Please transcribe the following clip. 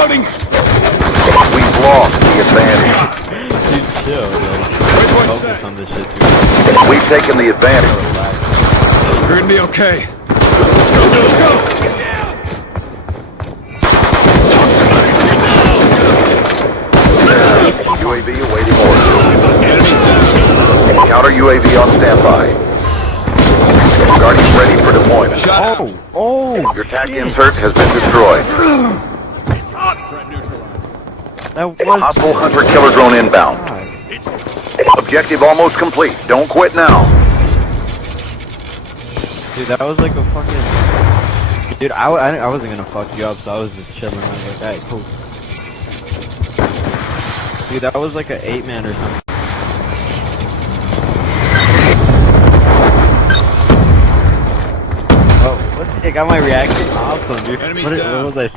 Reloading! We've lost the advantage. Dude, chill, like, focus on this shit, dude. We've taken the advantage. Relax. You're gonna be okay. Let's go, let's go! UAV awaiting orders. Enemies down. Counter UAV on standby. Guardian ready for deployment. Shot out. Oh! Your TAC insert has been destroyed. That was... Hostile hunter-killer drone inbound. God. Objective almost complete. Don't quit now. Dude, that was like a fucking... Dude, I wasn't gonna fuck you up, so I was just chilling. I was like, alright, cool. Dude, that was like an 8-man or something. Oh, what? I got my reaction. Awesome, dude. Enemies What down. was I